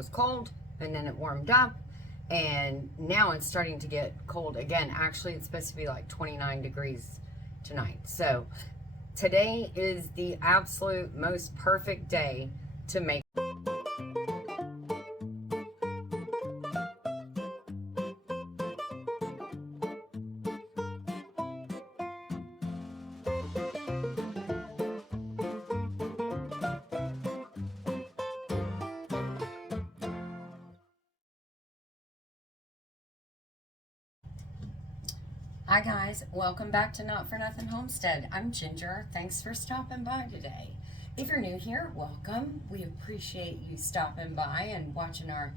was cold, and then it warmed up, and now it's starting to get cold again. Actually, it's supposed to be like 29 degrees tonight. So today is the absolute most perfect day to make. Hi guys, welcome back to Not For Nothing Homestead. I'm Ginger. Thanks for stopping by today. If you're new here, welcome. We appreciate you stopping by and watching our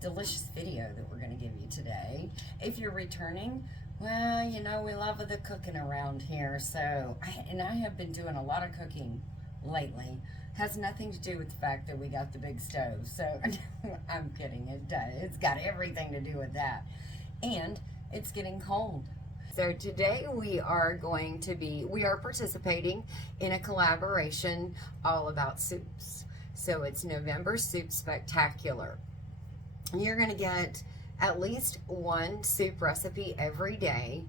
delicious video that we're going to give you today. If you're returning, well, you know, we love the cooking around here. So, I have been doing a lot of cooking lately. Has nothing to do with the fact that we got the big stove. So, I'm kidding. It's got everything to do with that. And it's getting cold. So today we are participating in a collaboration all about soups. So it's November Soup Spectacular. You're going to get at least one soup recipe every day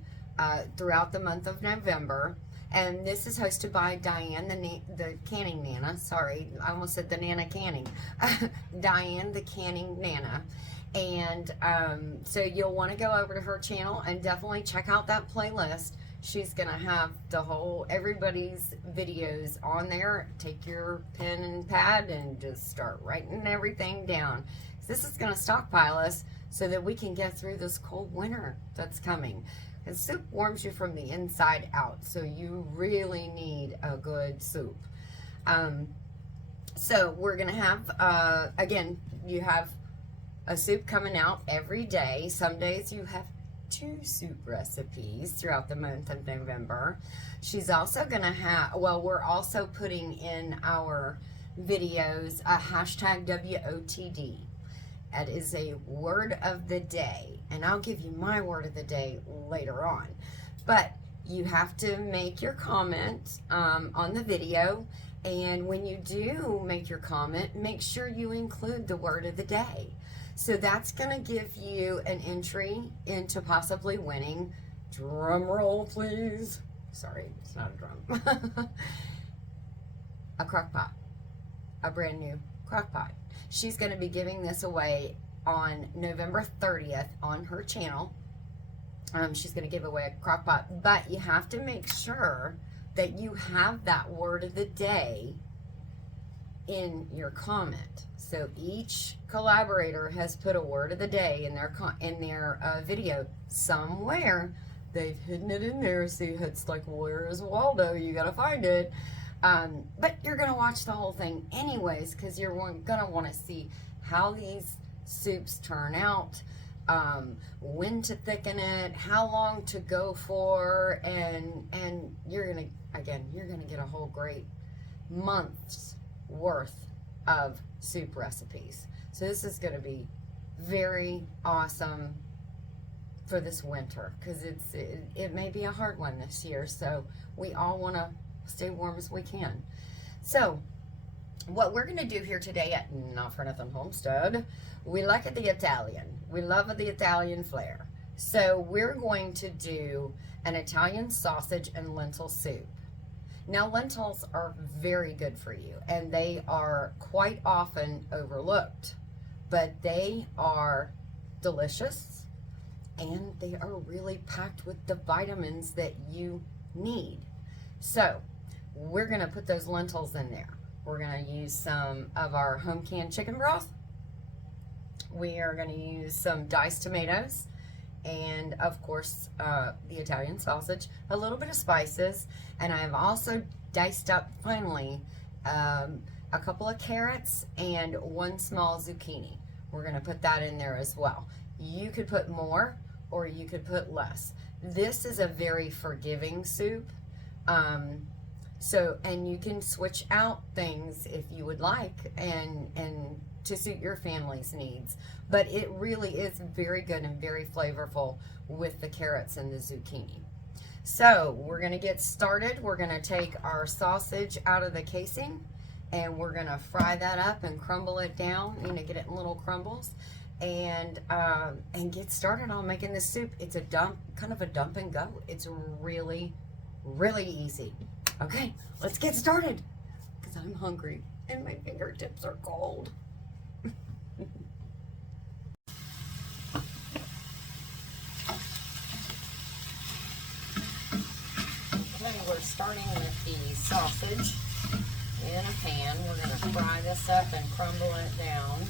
throughout the month of November. And this is hosted by Diane, the canning Nana. Sorry, I almost said the Nana canning. Diane, the canning Nana. And so you'll want to go over to her channel and definitely check out that playlist. She's going to have everybody's videos on there. Take your pen and pad and just start writing everything down. This is going to stockpile us so that we can get through this cold winter that's coming. And soup warms you from the inside out, so you really need a good soup. So we're going to have, again, you have a soup coming out every day. Some days you have 2 soup recipes throughout the month of November. She's also going to have, well, we're also putting in our videos a hashtag WOTD. That is a word of the day. And I'll give you my word of the day later on. But you have to make your comment on the video. And when you do make your comment, make sure you include the word of the day. So that's going to give you an entry into possibly winning, drum roll please, sorry, it's not a drum, a crock pot, a brand new crock pot. She's going to be giving this away on November 30th on her channel. She's going to give away a crock pot, but you have to make sure that you have that word of the day in your comment. So each collaborator has put a word of the day in their video somewhere. They've hidden it in there. See, it's like, where is Waldo? You gotta find it. But you're gonna watch the whole thing anyways, because you're gonna want to see how these soups turn out, when to thicken it, how long to go for, and you're gonna get a whole great month's worth of soup recipes. So this is going to be very awesome for this winter, because it may be a hard one this year, so we all want to stay warm as we can. So what we're going to do here today at Not For Nothing Homestead, we like it the Italian. We love the Italian flair. So we're going to do an Italian sausage and lentil soup. Now, lentils are very good for you, and they are quite often overlooked, but they are delicious, and they are really packed with the vitamins that you need. So, we're going to put those lentils in there. We're going to use some of our home canned chicken broth. We are going to use some diced tomatoes, and of course the Italian sausage, a little bit of spices, and I have also diced up finally a couple of carrots and 1 small zucchini. We're going to put that in there as well. You could put more or you could put less. This is a very forgiving soup, and you can switch out things if you would like, and to suit your family's needs. But it really is very good and very flavorful with the carrots and the zucchini. So we're going to get started. We're going to take our sausage out of the casing, And we're gonna fry that up and crumble it down, you know, get it in little crumbles, and get started on making this soup. It's a kind of a dump and go. It's really, really easy. Okay, let's get started, because I'm hungry and my fingertips are cold. Okay, we're starting with the sausage in a pan. We're going to fry this up and crumble it down.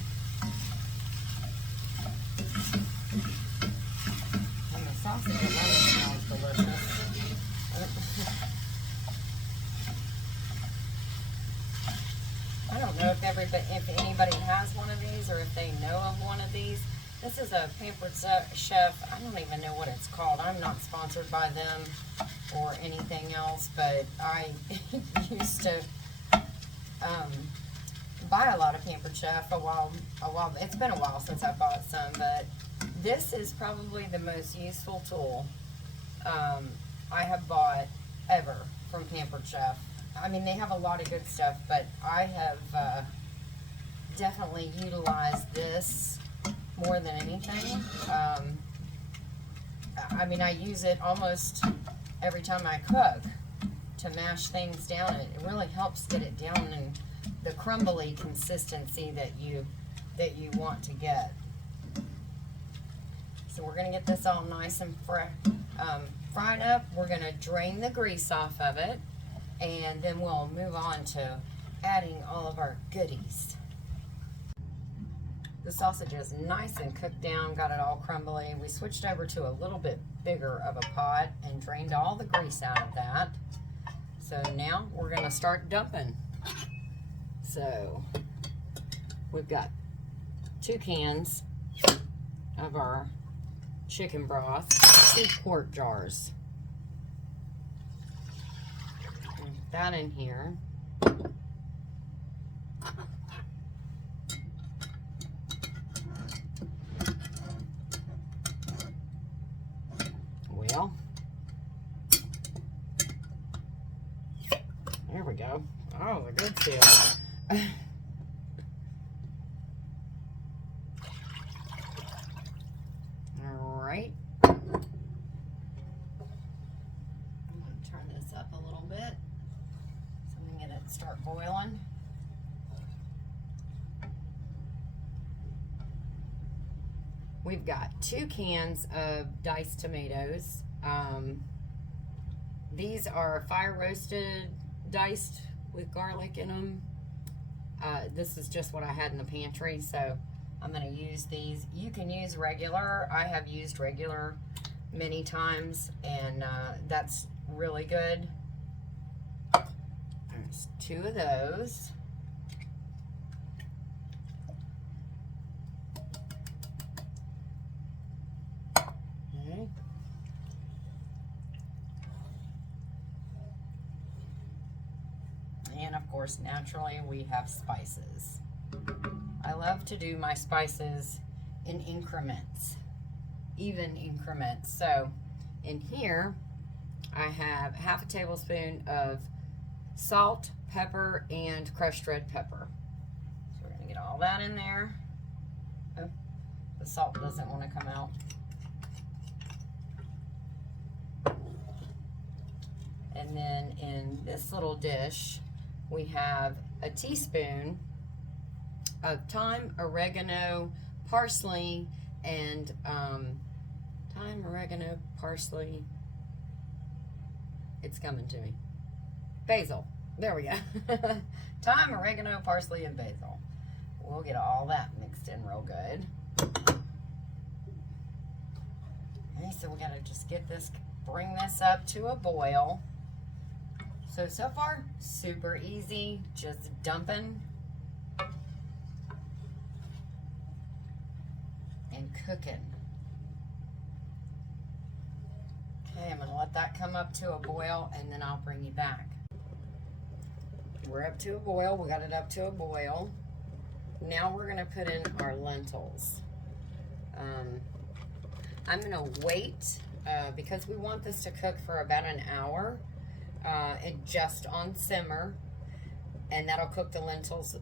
And the sausage alone smells delicious. I don't know if anybody has one of these or if they know of one of these. This is a Pampered Chef. I don't even know what it's called. I'm not sponsored by them or anything else, but I used to buy a lot of Pampered Chef a while. It's been a while since I bought some, but this is probably the most useful tool I have bought ever from Pampered Chef. I mean, they have a lot of good stuff, but I have definitely utilized this more than anything. I mean, I use it almost every time I cook to mash things down. It really helps get it down in the crumbly consistency that you want to get. So we're gonna get this all nice and fried up. We're gonna drain the grease off of it, and then we'll move on to adding all of our goodies. The sausage is nice and cooked down, got it all crumbly. We switched over to a little bit bigger of a pot and drained all the grease out of that. So now we're gonna start dumping. So we've got 2 cans of our chicken broth, 2 quart jars. Put that in here. Well, there we go. Oh, a good feel. All right. I'm going to turn this up a little bit so we can get it start boiling. We've got 2 cans of diced tomatoes. These are fire roasted, diced with garlic in them. This is just what I had in the pantry, so I'm going to use these. You can use regular. I have used regular many times, and that's really good. There's 2 of those. Okay. And of course, naturally, we have spices. I love to do my spices in increments, even increments. So in here, I have half a tablespoon of salt, pepper, and crushed red pepper. So we're gonna get all that in there. Oh, the salt doesn't want to come out. And then in this little dish, we have a teaspoon of thyme, oregano, parsley, and thyme, oregano, parsley. It's coming to me. Basil. There we go. Thyme, oregano, parsley, and basil. We'll get all that mixed in real good. Okay, so we gotta just get this, bring this up to a boil. So far, super easy, just dumping and cooking. Okay, I'm gonna let that come up to a boil, and then I'll bring you back. We're up to a boil, we got it up to a boil. Now we're gonna put in our lentils. I'm gonna wait, because we want this to cook for about an hour. And just on simmer. and that'll cook the lentils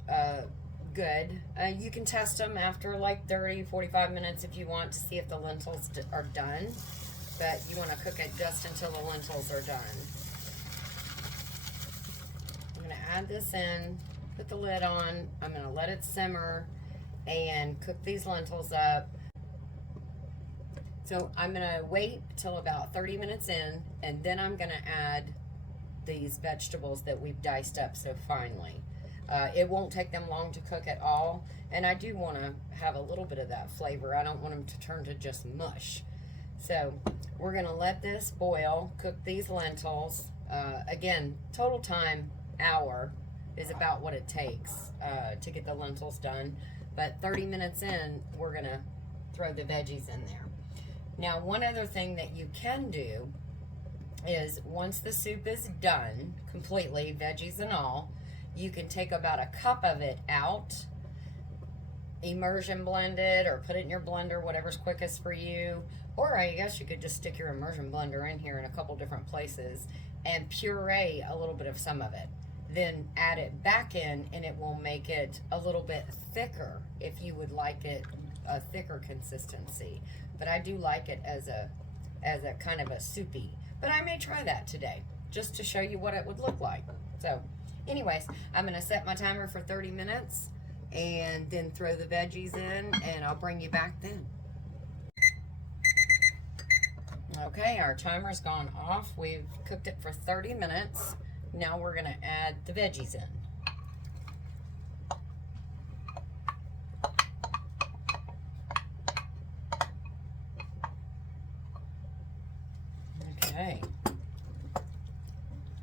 good. You can test them after like 30-45 minutes if you want to see if the lentils are done, but you want to cook it just until the lentils are done. I'm going to add this in, put the lid on, I'm going to let it simmer and cook these lentils up. So I'm going to wait till about 30 minutes in, and then I'm going to add these vegetables that we've diced up so finely. It won't take them long to cook at all, and I do want to have a little bit of that flavor. I don't want them to turn to just mush. So we're going to let this boil, cook these lentils. Again, total time, hour, is about what it takes to get the lentils done. But 30 minutes in, we're going to throw the veggies in there. Now, one other thing that you can do is once the soup is done completely, veggies and all, you can take about a cup of it out, immersion blend it, or put it in your blender, whatever's quickest for you. Or I guess you could just stick your immersion blender in here in a couple different places and puree a little bit of some of it. Then add it back in, and it will make it a little bit thicker if you would like it a thicker consistency. But I do like it as a kind of a soupy. But I may try that today just to show you what it would look like. So anyways, I'm going to set my timer for 30 minutes and then throw the veggies in, and I'll bring you back then. Okay, our timer's gone off. We've cooked it for 30 minutes. Now we're going to add the veggies in. Okay.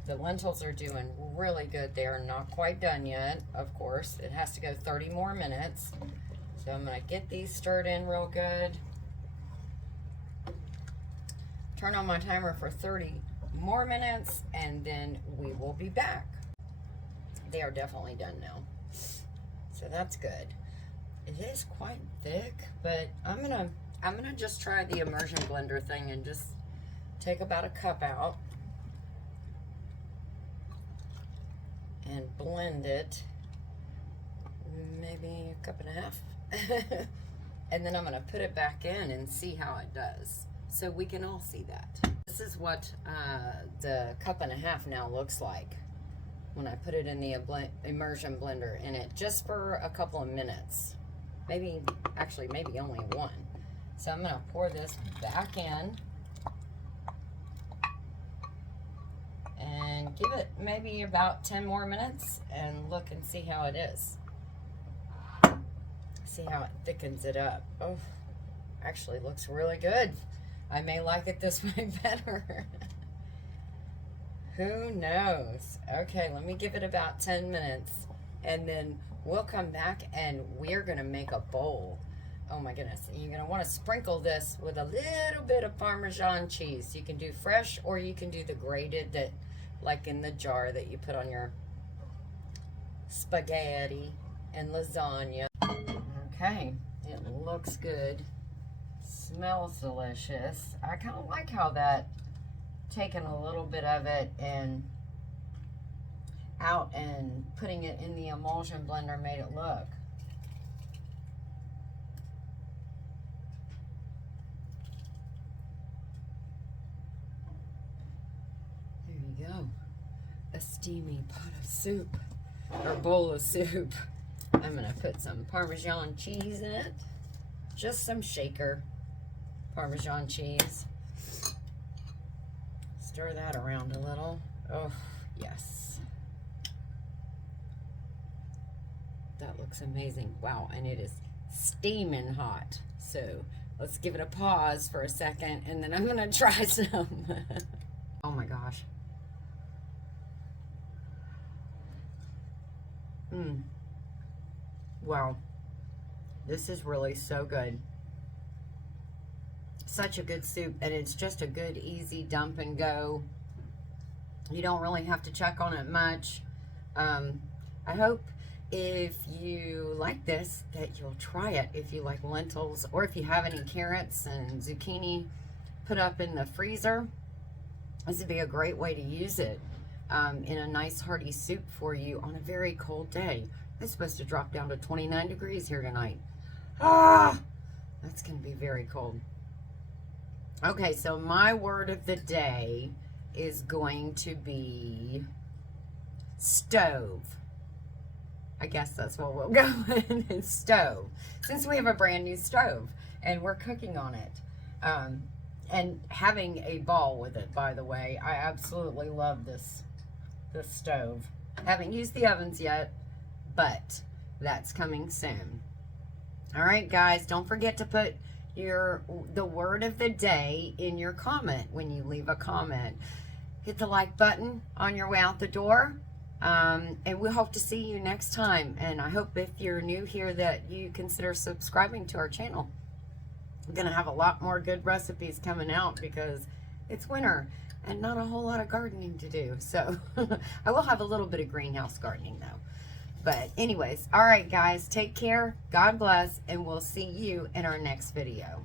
The lentils are doing really good. They are not quite done yet, of course. It has to go 30 more minutes. So I'm going to get these stirred in real good. Turn on my timer for 30 more minutes, and then we will be back. They are definitely done now. So that's good. It is quite thick, but I'm gonna just try the immersion blender thing and just take about a cup out and blend it, maybe a cup and a half. And then I'm gonna put it back in and see how it does, so we can all see that. This is what the cup and a half now looks like when I put it in the immersion blender in it, just for a couple of minutes. Maybe only one. So I'm gonna pour this back in and give it maybe about 10 more minutes and look and see how it is. See how it thickens it up. Oh, actually looks really good. I may like it this way better. Who knows? Okay, let me give it about 10 minutes, and then we'll come back and we're gonna make a bowl. Oh my goodness. You're gonna wanna sprinkle this with a little bit of Parmesan cheese. You can do fresh, or you can do the grated, that like in the jar that you put on your spaghetti and lasagna. Okay, it looks good. Smells delicious. I kind of like how that, taking a little bit of it and out and putting it in the emulsion blender made it look. There you go. A steamy pot of soup, or bowl of soup. I'm gonna put some Parmesan cheese in it. Just some shaker Parmesan cheese. Stir that around a little. Oh, yes. That looks amazing. Wow, and it is steaming hot. So let's give it a pause for a second, and then I'm gonna try some. Oh my gosh. Wow. This is really so good. Such a good soup, and it's just a good, easy dump and go. You don't really have to check on it much. I hope if you like this that you'll try it. If you like lentils, or if you have any carrots and zucchini put up in the freezer, this would be a great way to use it. in a nice hearty soup for you on a very cold day. It's supposed to drop down to 29 degrees here tonight. Ah, that's going to be very cold. Okay, so my word of the day is going to be stove. I guess that's what we'll go with, stove. Since we have a brand new stove and we're cooking on it. And having a ball with it, by the way. I absolutely love this stove. Haven't used the ovens yet, but that's coming soon. All right, guys, don't forget to put the word of the day in your comment when you leave a comment. Hit the like button on your way out the door. And we hope to see you next time. And I hope if you're new here that you consider subscribing to our channel. We're going to have a lot more good recipes coming out because it's winter and not a whole lot of gardening to do. So I will have a little bit of greenhouse gardening though. But anyways, all right guys, take care, God bless, and we'll see you in our next video.